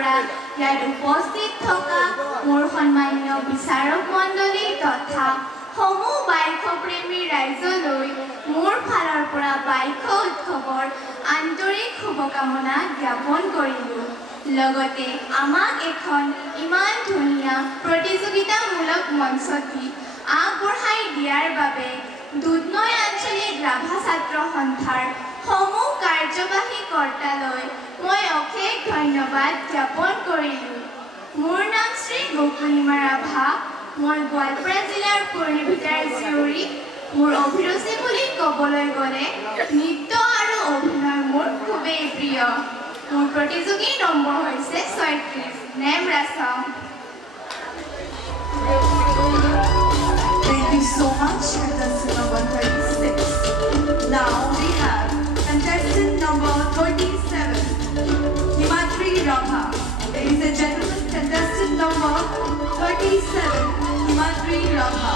পৰা ইয়াত উপস্থিত থকা মোৰ সন্মানীয় বিচাৰক মণ্ডলী তথা সমূহ বাইকপ্ৰেমী ৰাইজলৈ মোৰ ফালৰ পৰা বাইক উৎসৱৰ আন্তৰিক শুভকামনা জ্ঞাপন কৰিলোঁ। লগতে আমাক এখন ইমান ধুনীয়া প্ৰতিযোগিতামূলক মঞ্চটি আগবঢ়াই দিয়াৰ বাবে দুধনৈ আঞ্চলিক ৰাভা ছাত্ৰ সন্থাৰ সমূহ কাৰ্যবাহী কৰ্তালৈ মই অশেষ ধন্যবাদ জ্ঞাপন কৰিলোঁ। মোৰ নাম শ্ৰী গকুলিমা ৰাভা। মই গোৱালপাৰা জিলাৰ পূৰ্ণিভিটাৰ জীয়ৰী। মোৰ অভিৰুচি বুলি ক'বলৈ গ'লে নৃত্য আৰু অভিনয় মোৰ খুবেই প্ৰিয়। মোৰ প্ৰতিযোগী নম্বৰ হৈছে ৩৬। Name ৰাছাও। Thank you so much, contestant number 36. Now we have contestant number 37, Himadri Rabha. Ladies and gentlemen, contestant number 37, Himadri Rabha.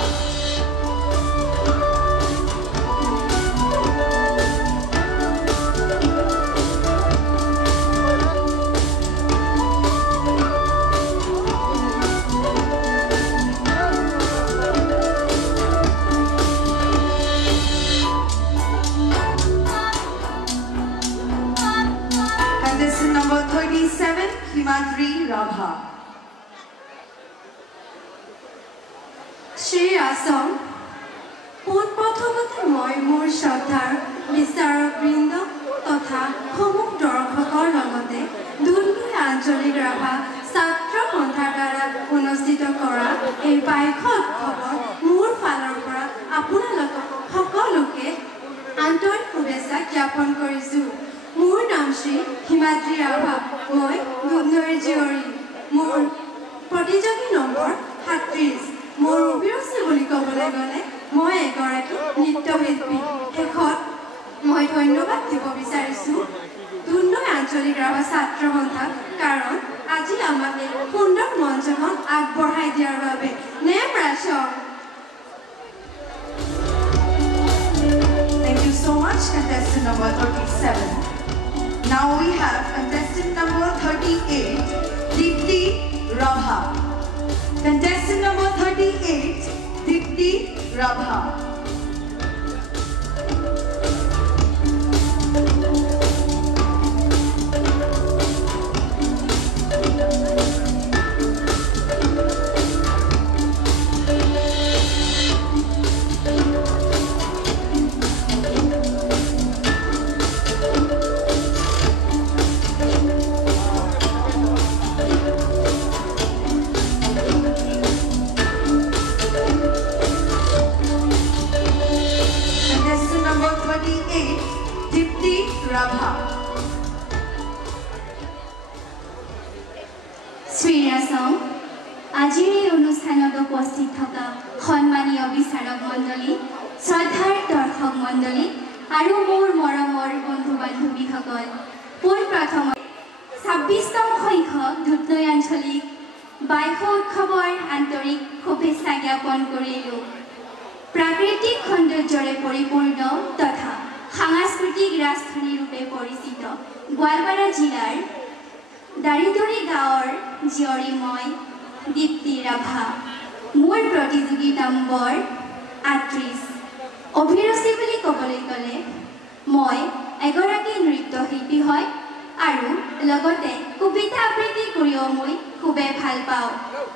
Number 37, Himadri Rabha. Shri Asam, পোনপ্ৰথমতে মই মোৰ শ্ৰদ্ধাৰ বিচাৰকবৃন্দ তথা সমূহ দৰ্শকৰ লগতে দুধনৈ আঞ্চলিক ৰাভা ছাত্ৰ সন্থাৰ দ্বাৰা অনুষ্ঠিত কৰা এই বাইক উৎসৱত মোৰ ফালৰ পৰা আপোনালোক সকলোকে আন্তৰিক শুভেচ্ছা জ্ঞাপন কৰিছোঁ। মোৰ নাম শ্ৰী হিমাদ্ৰী ৰাভা। মই দুধনৈৰ জীয়ৰী। মোৰ প্ৰতিযোগী নম্বৰ ৩৭। মোৰ অভিৰুচি বুলি ক'বলৈ গ'লে মই এগৰাকী নৃত্যশিল্পী। শেষত মই ধন্যবাদ দিব বিচাৰিছোঁ দুধনৈ আঞ্চলিক ৰাভা ছাত্ৰ সন্থাক, কাৰণ আজি আমাক এই সুন্দৰ মঞ্চখন আগবঢ়াই দিয়াৰ বাবে। Name ৰাছাও। Thank you so much, contestant number 37. Now we have contestant number 38, Dipti Rabha. Contestant number 38, Dipti Rabha. শ্ৰীৰাছাও, আজিৰ এই অনুষ্ঠানত উপস্থিত থকা সন্মানীয় বিচাৰক মণ্ডলী, শ্ৰদ্ধাৰ দৰ্শক মণ্ডলী আৰু মোৰ মৰমৰ বন্ধু বান্ধৱীসকল, পোনপ্ৰথমে ২৬তম সংখ্যক দুধনৈ আঞ্চলিক বাইক উৎসৱৰ আন্তৰিক শুভেচ্ছা জ্ঞাপন কৰিলোঁ। প্ৰাকৃতিক সৌন্দৰ্যৰে পৰিপূৰ্ণ তথা সাংস্কৃতিক ৰাজধানী ৰূপে পৰিচিত গোৱালপাৰা জিলাৰ দাৰিতৰি গাঁৱৰ জীয়ৰী মই দীপ্তি ৰাভা। মোৰ প্ৰতিযোগী নম্বৰ ৩৮। অভিৰুচি বুলি ক'বলৈ গ'লে মই এগৰাকী নৃত্যশিল্পী হয় আৰু লগতে কবিতা আবৃত্তি কৰিও মই খুবেই ভাল পাওঁ।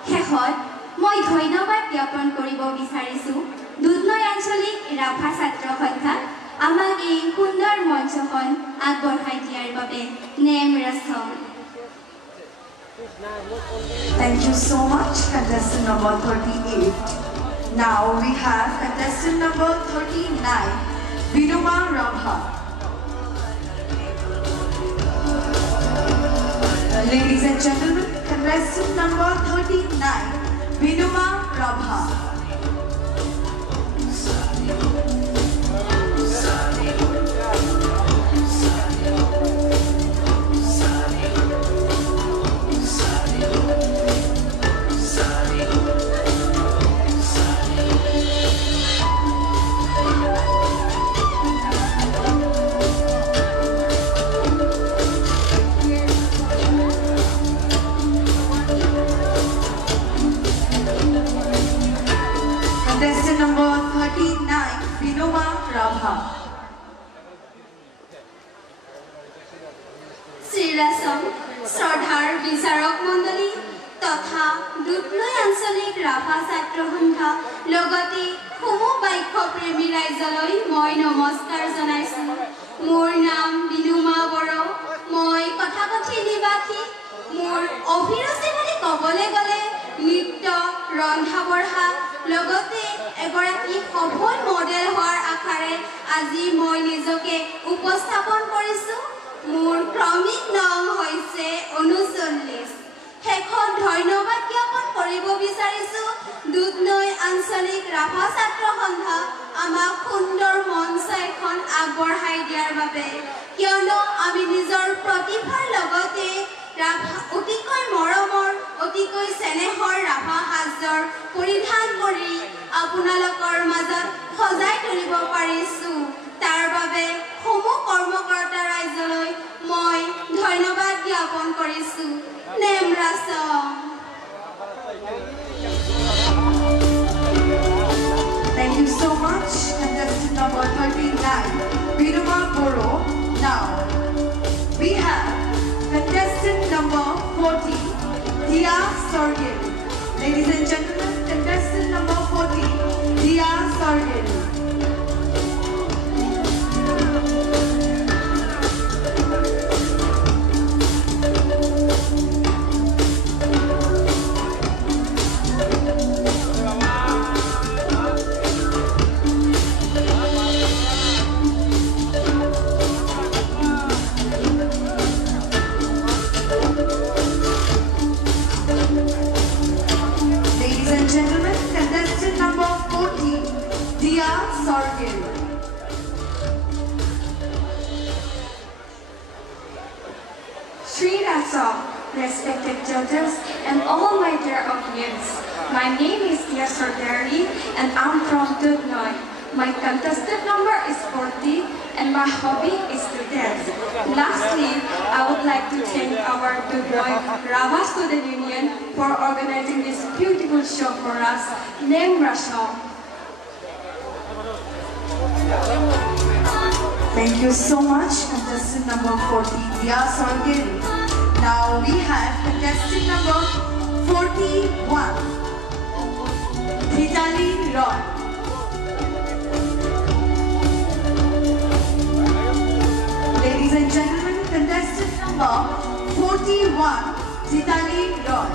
শেষত মই ধন্যবাদ জ্ঞাপন কৰিব বিচাৰিছোঁ দুধনৈ আঞ্চলিক ৰাভা ছাত্ৰ সন্থাক আমাক এই সুন্দৰ মঞ্চখন আগবঢ়াই দিয়াৰ বাবে। Name ৰাছাও। Thank you so much, contestant number 38. Now we have contestant number 39, Vinuma Rabha. Ladies and gentlemen, contestant number 39, Vinuma Rabha. সঞ্চালন শ্ৰদ্ধাৰ বিচাৰক মণ্ডলী তথা দুধনৈ আঞ্চলিক ৰাভা ছাত্ৰ সন্থা লগতে সমূহ বাক্যপ্ৰেমী ৰাইজলৈ মই নমস্কাৰ জনাইছোঁ। মোৰ নাম বিনুমা বড়ো, মই কথাকথি নিবাসী। মোৰ অভিৰুচি বুলি ক'বলৈ গ'লে নৃত্য, ৰন্ধা বঢ়া লগতে এগৰাকী সফল মডেল হোৱাৰ আশাৰে আজি মই নিজকে উপস্থাপন কৰিছোঁ। মোৰ ক্ৰমিক নং হৈছে 39। শেষত ধন্যবাদ জ্ঞাপন কৰিব বিচাৰিছোঁ দুধনৈ আঞ্চলিক ৰাভা ছাত্ৰ সন্থা আমাক সুন্দৰ মঞ্চ এখন আগবঢ়াই দিয়াৰ বাবে, কিয়নো আমি নিজৰ প্ৰতিভাৰ লগতে অতিকৈ মৰমৰ অতিকৈ চেনেহৰ ৰাভা সাজৰ পৰিধান কৰি আপোনালোকৰ মাজত সজাই তুলিব পাৰিছোঁ। তাৰ বাবে সমূহ কৰ্মকৰ্তা ৰাইজলৈ মই ধন্যবাদ জ্ঞাপন কৰিছোঁ। Thank you so much, contestant number 39, Binuma Boro. Now, we have contestant number 40, Dia Sorgil. Ladies and gentlemen, contestant number 40, Dia Sorgil. Respected judges and all my dear audience, my name is Dia Sorgil and I'm from Dudhnoi. My contestant number is 40 and my hobby is to dance. Lastly, I would like to thank our Dudhnoi Rava Student Union for organizing this beautiful show for us, named Rashom. Thank you so much, contestant number 40, Dia Sorgil. Now we have contestant number 41, Dhitali Roy. Ladies and gentlemen, contestant number 41, Dhitali Roy.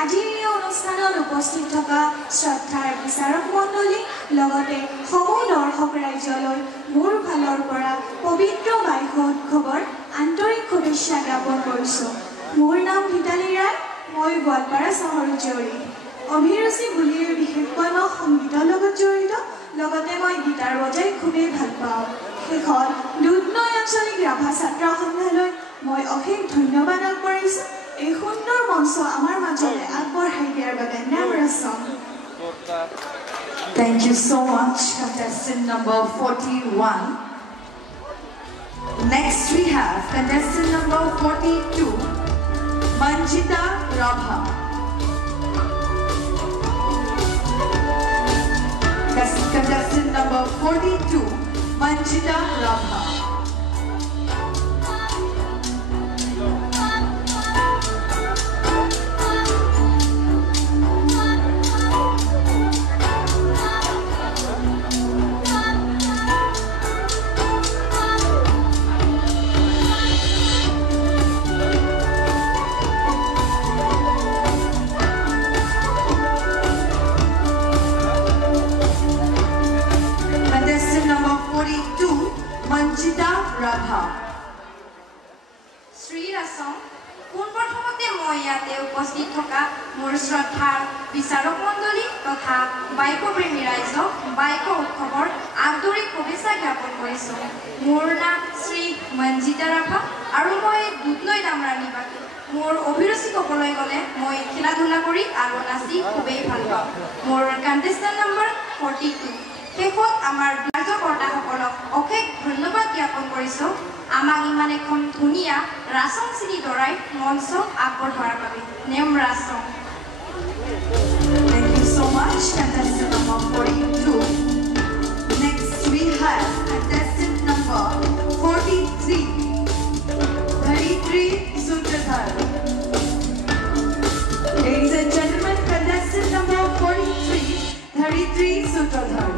আজিৰ এই অনুষ্ঠানত উপস্থিত থকা শ্ৰদ্ধাৰ বিচাৰক মণ্ডলী লগতে সমূহ দৰ্শক ৰাইজলৈ মোৰ ফালৰ পৰা পবিত্ৰ বাইক উৎসৱৰ আন্তৰিক শুভেচ্ছা জ্ঞাপন কৰিছোঁ। মোৰ নাম ভিতালী ৰায়, মই গোৱালপাৰা চহৰৰ জীয়ৰী। অভিৰুচি বুলিয়ে বিশেষকৈ মই সংগীতৰ লগত জড়িত, লগতে মই গীটাৰ বজাই খুবেই ভাল পাওঁ। শেষত দুধনৈ আঞ্চলিক ৰাভা ছাত্ৰ সন্থালৈ মই অশেষ ধন্যবাদ আগবঢ়াইছোঁ এই সুন্দৰ মঞ্চ আমাৰ মাজলৈ আগবঢ়াই দিয়াৰ বাবে। Thank you so much, contestant number 41. Next we have contestant number 42, Manjita Rabha. Contestant number 42, Manjita Rabha. উপস্থিত থকা মোৰ শ্ৰদ্ধাৰ বিচাৰক মণ্ডলী তথা বাইক প্ৰেমী ৰাইজক বাইক উৎসৱৰ আন্তৰিক জ্ঞাপন কৰিছোঁ। মোৰ নাম শ্ৰী মঞ্জিতা ৰাভা আৰু মই দুধনৈ ডামৰাৰ নিবাসী। মোৰ অভিৰুচি ক'বলৈ গ'লে মই খেলা ধূলা কৰি আৰু নাচি খুবেই ভাল পাওঁ। মোৰ কণ্টেষ্টেণ্ট নম্বৰ 42। শেষত আমাৰ কাৰ্যকৰ্তাসকলক অশেষ ধন্যবাদ জ্ঞাপন কৰিছোঁ আমাক ইমান এখন ধুনীয়া ৰাচং চিনি দৰাই মঞ্চ আগবঢ়োৱাৰ বাবে। Name ৰাচং। Thank you so much, contestant number 42. Next we have contestant number 43. 33 Sutradhar. Ladies and gentlemen, contestant number 43. 33 Sutradhar.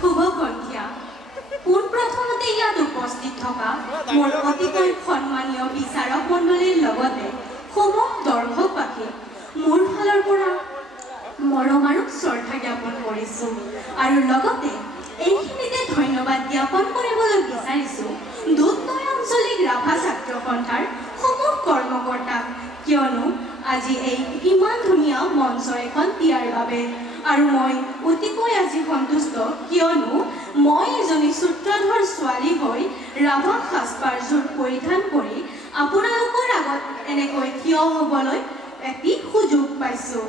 শুভ সন্ধিয়া। পোনপ্ৰথমতে ইয়াত উপস্থিত থকা মোৰ অতিকৈ সন্মানীয় বিচাৰক মণ্ডলীৰ লগতে সমূহ দৰ্শকবাসী মোৰ ফালৰ পৰা মৰম আৰু শ্ৰদ্ধা জ্ঞাপন কৰিছোঁ আৰু লগতে এইখিনিতে ধন্যবাদ জ্ঞাপন কৰিবলৈ বিচাৰিছোঁ দুধনৈ আঞ্চলিক ৰাভা ছাত্ৰ সন্থাৰ সমূহ কৰ্মকৰ্তাক, কিয়নো আজি এই ইমান ধুনীয়া মঞ্চ এখন দিয়াৰ বাবে। আৰু মই অতিকৈ আজি সন্তুষ্ট, কিয়নো মই এজনী সূত্ৰধৰ ছোৱালী হৈ ৰাভা সাজপাৰযোৰ পৰিধান কৰি আপোনালোকৰ আগত এনেকৈ থিয় হ'বলৈ এটি সুযোগ পাইছোঁ।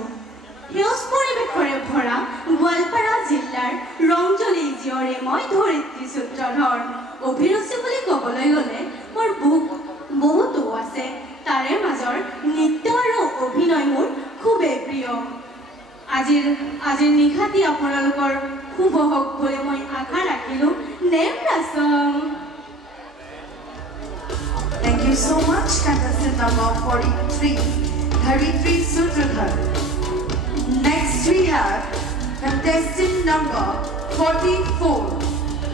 সেউজ পৰিৱেশৰে ভৰা গোৱালপাৰা জিলাৰ ৰংজলী জীয়ৰে মই ধৰিত্ৰী সূত্ৰধৰ। অভিৰুচি বুলি ক'বলৈ গ'লে মোৰ বহুতো আছে, তাৰে মাজৰ নৃত্য আৰু অভিনয় মোৰ খুবেই প্ৰিয়। আজিৰ নিশাটি আপোনালোকৰ শুভ হওক বুলি মই আশা ৰাখিলোঁ। Name ৰাচং। Thank you so much, contestant number 43. 33 Sutradhar. Next we have contestant number 44.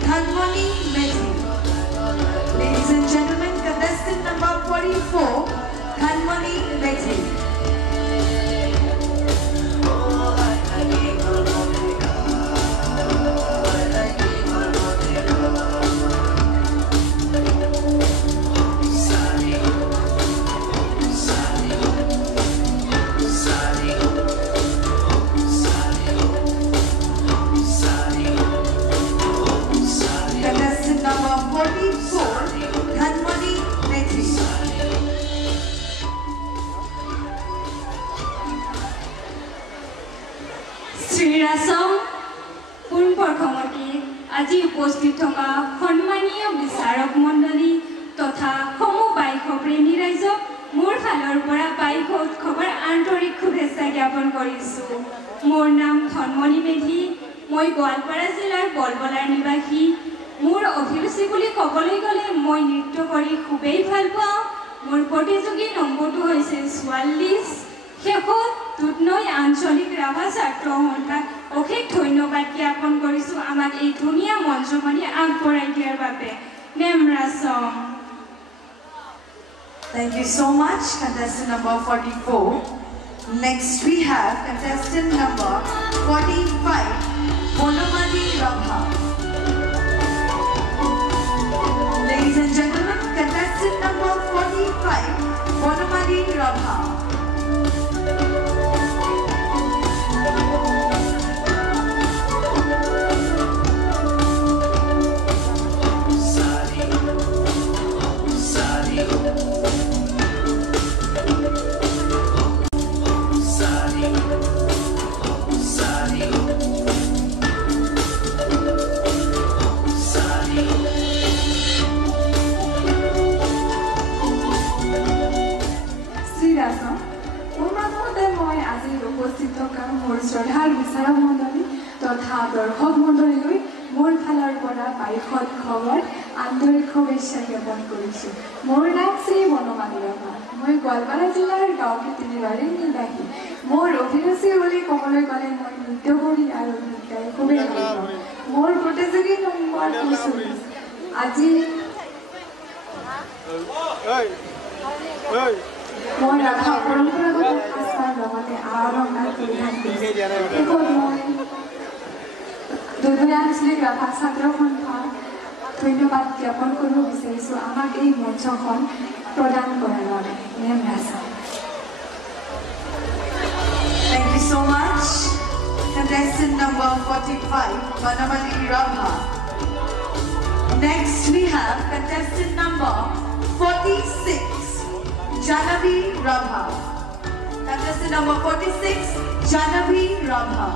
Dhanwani Methi. Ladies and gentlemen, contestant number 44. Dhanwani Methi. পোনপ্ৰথমতে আজি উপস্থিত থকা সন্মানীয় বিচাৰক মণ্ডলী তথা সমূহ বাইক প্ৰেমী ৰাইজক মোৰ ফালৰ পৰা বাইক উৎসৱৰ আন্তৰিক শুভেচ্ছা জ্ঞাপন কৰিছোঁ। মোৰ নাম ধনমণি মেধি, মই গোৱালপাৰা জিলাৰ বলবলাৰ নিবাসী। মোৰ অভিৰুচি বুলি ক'বলৈ গ'লে মই নৃত্য কৰি খুবেই ভাল পাওঁ। মোৰ প্ৰতিযোগী নম্বৰটো হৈছে 44। শেষত দুধনৈ আঞ্চলিক ৰাভা ছাত্ৰ সন্থাক অশেষ ধন্যবাদ জ্ঞাপন কৰিছোঁ আমাক এই ধুনীয়া মঞ্চখনি আগবঢ়াই দিয়াৰ বাবে। Name ৰাচং। Thank you so much, contestant number 44. Next we have contestant number 45, Bonamadi Rabha. Ladies and gentlemen, contestant number 45, Bonamadi Rabha. শুভেচ্ছা জ্ঞাপন কৰিছোঁ। মোৰ নাম শ্ৰী বনমালী ৰাভা। মই গোৱালপাৰা জিলাৰ গাঁও তিনিবাৰীৰ নিবাসী। মোৰ অভিৰুচি বুলি ক'বলৈ গ'লে মই নৃত্য কৰি আৰু গীত গাই খুবেই ভাল পাওঁ। মোৰ প্ৰতিযোগী নম্বৰ 40। আজি মই ৰাভা পৰম্পৰাগত সাজপাৰ লগতে আৰম্ভ পৰিধান কৰিছোঁ। মই দুধনৈ আঞ্চলিক ৰাভা ছাত্ৰ সন্থাক ধন্যবাদ জ্ঞাপন কৰিব বিচাৰিছোঁ আমাক এই মঞ্চখন প্ৰদান কৰাৰ বাবে। Thank you so much. Contestant number 45, Vanamali Rabha. Next we have contestant number 46, Janavi Rabha. Contestant number 46, Janavi Rabha.